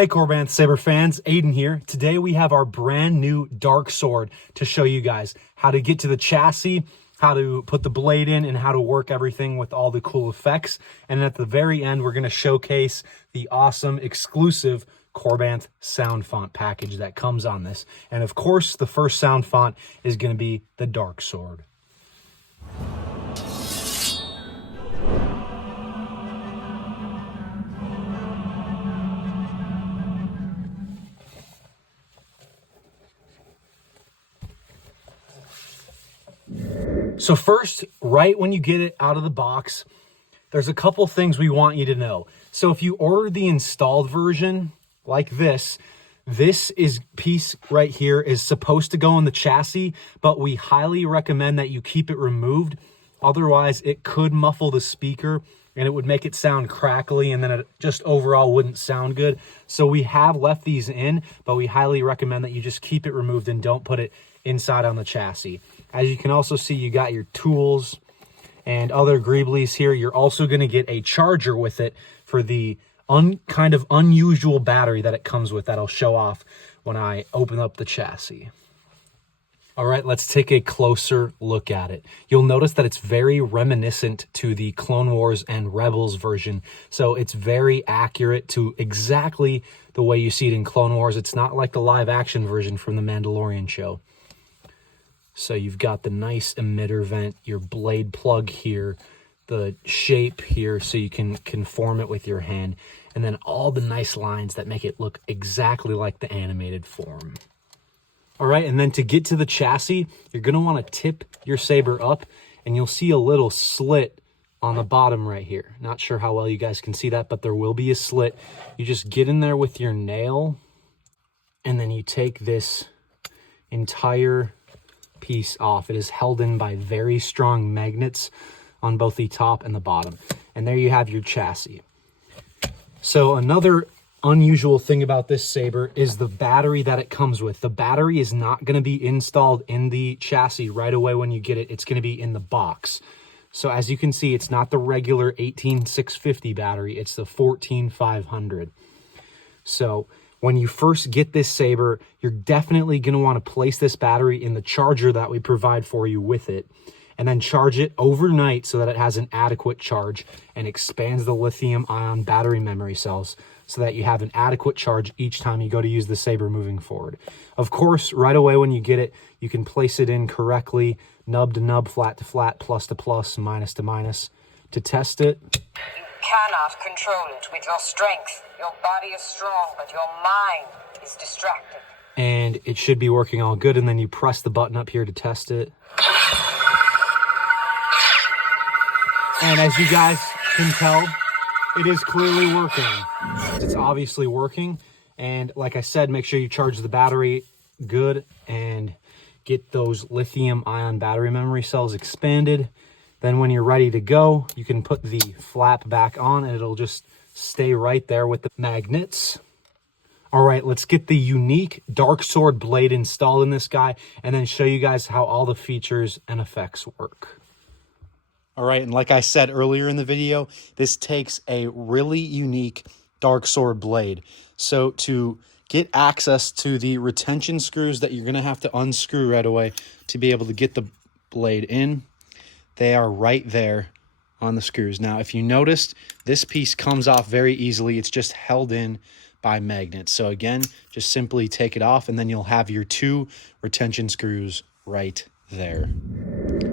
Hey Korbanth Saber fans, Aiden here. Today we have our brand new dark sword to show you guys how to get to the chassis, how to put the blade in, and how to work everything with all the cool effects. And at the very end, we're going to showcase the awesome exclusive Korbanth sound font package that comes on this. And of course, the first sound font is going to be the dark sword. So first, right when you get it out of the box, there's a couple things we want you to know. So if you order the installed version like this piece right here is supposed to go in the chassis, but we highly recommend that you keep it removed. Otherwise, it could muffle the speaker and it would make it sound crackly, and then it just overall wouldn't sound good. So we have left these in, but we highly recommend that you just keep it removed and don't put it inside on the chassis. As you can also see, you got your tools and other greeblies here. You're also going to get a charger with it for the kind of unusual battery that it comes with that I'll show off when I open up the chassis. All right, let's take a closer look at it. You'll notice that it's very reminiscent to the Clone Wars and Rebels version. So it's very accurate to exactly the way you see it in Clone Wars. It's not like the live action version from the Mandalorian show. So you've got the nice emitter vent, your blade plug here, the shape here so you can conform it with your hand, and then all the nice lines that make it look exactly like the animated form. All right, and then to get to the chassis, you're going to want to tip your saber up, and you'll see a little slit on the bottom right here. Not sure how well you guys can see that, but there will be a slit. You just get in there with your nail, and then you take this entire piece off. It is held in by very strong magnets on both the top and the bottom. And there you have your chassis. So another unusual thing about this saber is the battery that it comes with. The battery is not going to be installed in the chassis right away when you get it. It's going to be in the box. So as you can see, it's not the regular 18650 battery. It's the 14500. So when you first get this saber, you're definitely going to want to place this battery in the charger that we provide for you with it, and then charge it overnight so that it has an adequate charge and expands the lithium-ion battery memory cells so that you have an adequate charge each time you go to use the saber moving forward. Of course, right away when you get it, you can place it in correctly, nub to nub, flat to flat, plus to plus, minus to minus. To test it, cannot control it with your strength. Your body is strong, but your mind is distracted. And it should be working all good, and then you press the button up here to test it. And as you guys can tell, it is clearly working. It's obviously working, and like I said, make sure you charge the battery good and get those lithium-ion battery memory cells expanded. Then when you're ready to go, you can put the flap back on and it'll just stay right there with the magnets. All right, let's get the unique dark sword blade installed in this guy and then show you guys how all the features and effects work. All right, and like I said earlier in the video, this takes a really unique dark sword blade. So to get access to the retention screws that you're gonna have to unscrew right away to be able to get the blade in, they are right there on the screws. Now, if you noticed, this piece comes off very easily. It's just held in by magnets. So again, just simply take it off and then you'll have your two retention screws right there.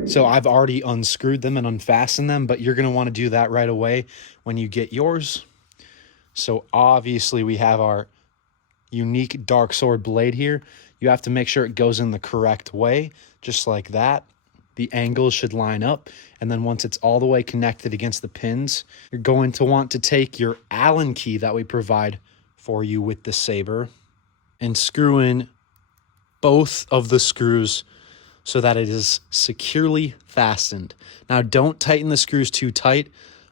So I've already unscrewed them and unfastened them, but you're going to want to do that right away when you get yours. So obviously we have our unique dark sword blade here. You have to make sure it goes in the correct way, just like that. The angles should line up, and then once it's all the way connected against the pins, you're going to want to take your Allen key that we provide for you with the saber and screw in both of the screws so that it is securely fastened. Now, don't tighten the screws too tight,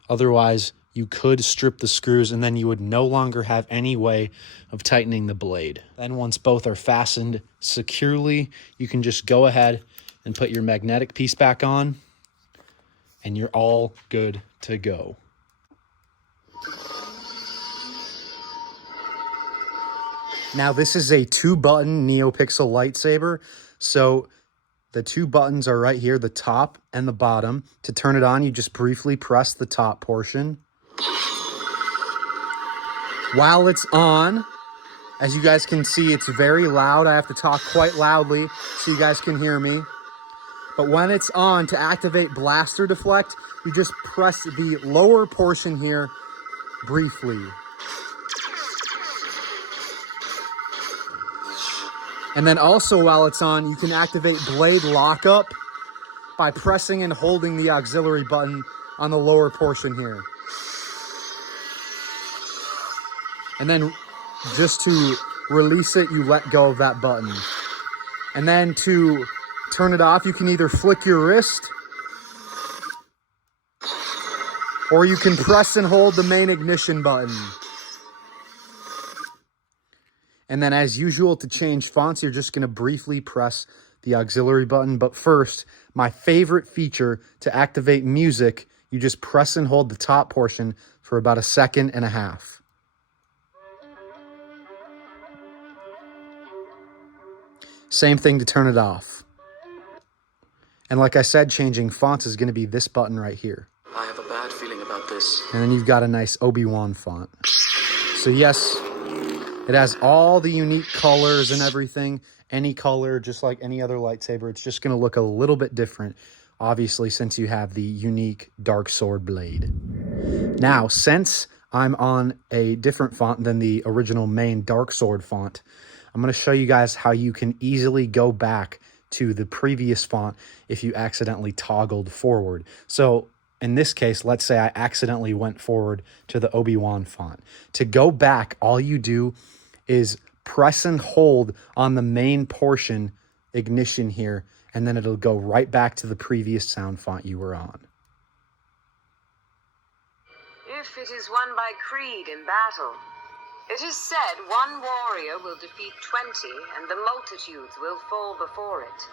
otherwise you could strip the screws and then you would no longer have any way of tightening the blade. Then once both are fastened securely, you can just go ahead and put your magnetic piece back on, and you're all good to go. Now this is a 2-button NeoPixel lightsaber. So the 2 buttons are right here, the top and the bottom. To turn it on, you just briefly press the top portion. While it's on, as you guys can see, it's very loud. I have to talk quite loudly so you guys can hear me. But when it's on, to activate blaster deflect, you just press the lower portion here briefly. And then also while it's on, you can activate blade lockup by pressing and holding the auxiliary button on the lower portion here. And then just to release it, you let go of that button. And then to turn it off, you can either flick your wrist or you can press and hold the main ignition button. And then as usual, to change fonts, you're just gonna briefly press the auxiliary button. But first, my favorite feature to activate music, you just press and hold the top portion for about 1.5 seconds. Same thing to turn it off. And like I said, changing fonts is gonna be this button right here. I have a bad feeling about this. And then you've got a nice Obi-Wan font. So yes, it has all the unique colors and everything. Any color, just like any other lightsaber. It's just gonna look a little bit different, obviously, since you have the unique dark sword blade. Now, since I'm on a different font than the original main dark sword font, I'm gonna show you guys how you can easily go back to the previous font if you accidentally toggled forward. So in this case, let's say I accidentally went forward to the Obi-Wan font. To go back, all you do is press and hold on the main portion ignition here, and then it'll go right back to the previous sound font you were on. If it is won by creed in battle, it is said 1 warrior will defeat 20, and the multitudes will fall before it.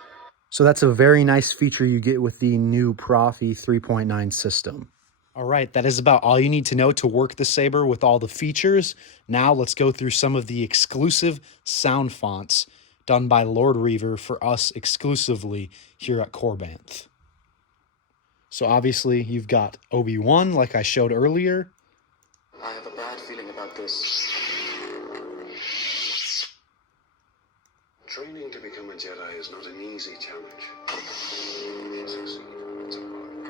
So that's a very nice feature you get with the new Proffi 3.9 system. All right, that is about all you need to know to work the saber with all the features. Now let's go through some of the exclusive sound fonts done by Lord Reaver for us exclusively here at Korbanth. So obviously you've got Obi-Wan, like I showed earlier. I have a bad feeling about this. Training to become a Jedi is not an easy challenge. If you succeed, it's a work.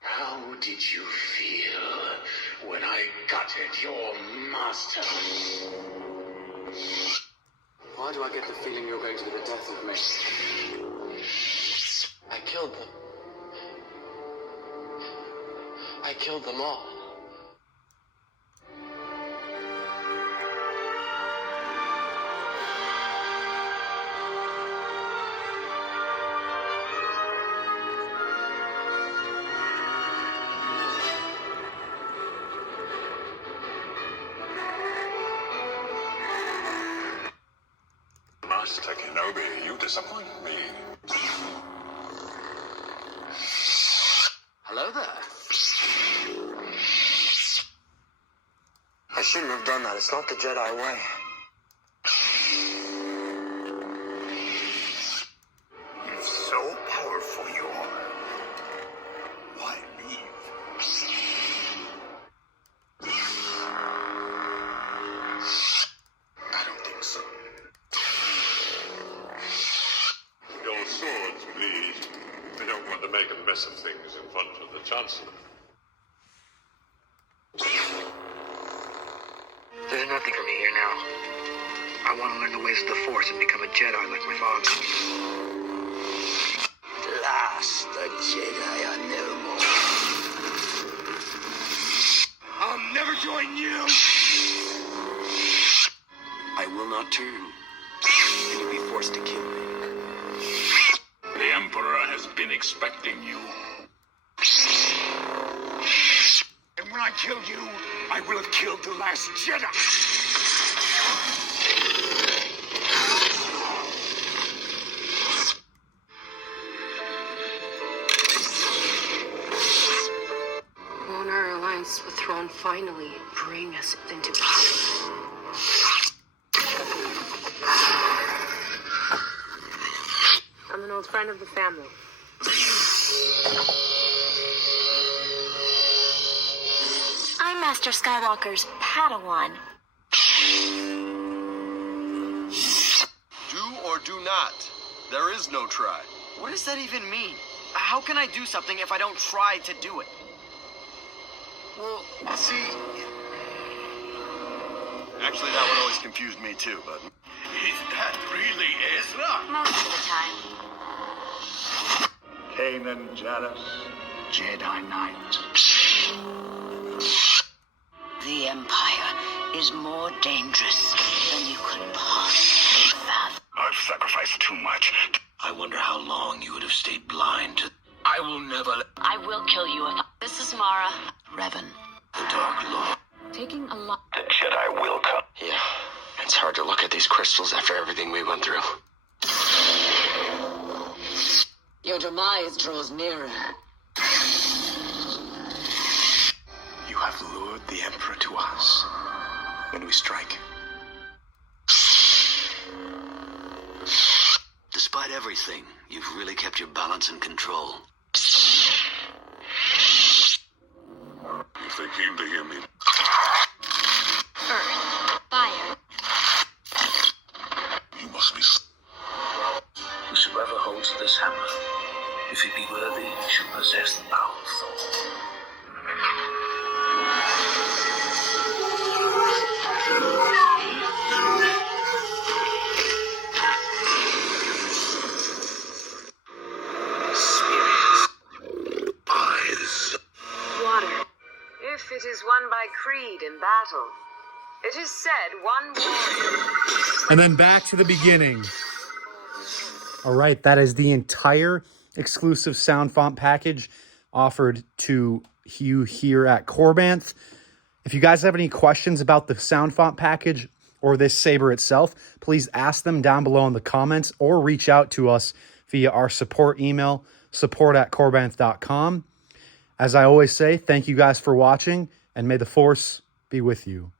How did you feel when I gutted your master? Why do I get the feeling you're going to be the death of me? I killed them. I killed them all. Master Kenobi, you disappoint me. Hello there. I shouldn't have done that. It's not the Jedi way. If so powerful you are, why leave? I don't think so. Your swords bleed. We don't want to make a mess of things in front of the Chancellor. There's nothing for me here now. I want to learn the ways of the Force and become a Jedi like my father. At last, the Jedi are no more. I'll never join you! I will not turn, and you'll be forced to kill me. The Emperor has been expecting you. And when I kill you, I will have killed the last Jedi. Won't our alliance with Throne finally bring us into power? old friend of the family. I'm Master Skywalker's Padawan. Do or do not. There is no try. What does that even mean? How can I do something if I don't try to do it? Well, see... Actually, that one always confused me too, but... Is that really Ezra? Most of the time. Kanan Jarrus, Jedi Knight. The Empire is more dangerous than you could possibly fathom. I've sacrificed too much. I wonder how long you would have stayed blind to... I will never let I will kill you if... This is Mara. Revan. the Dark Lord. Taking a lot. The Jedi will come. Yeah, it's hard to look at these crystals after everything we went through. Your demise draws nearer. You have lured the Emperor to us. When we strike. Despite everything, you've really kept your balance and control. If they came to hear me, Earth. Fire. You must be... Whosoever holds this hammer, if he be worthy, should possess the power of Thor. Water. If it is won by creed in battle, it is said one warrior. And then back to the beginning. All right, that is the entire exclusive sound font package offered to you here at Korbanth. If you guys have any questions about the sound font package or this saber itself, please ask them down below in the comments or reach out to us via our support email, support@korbanth.com. As I always say, thank you guys for watching, and may the Force be with you.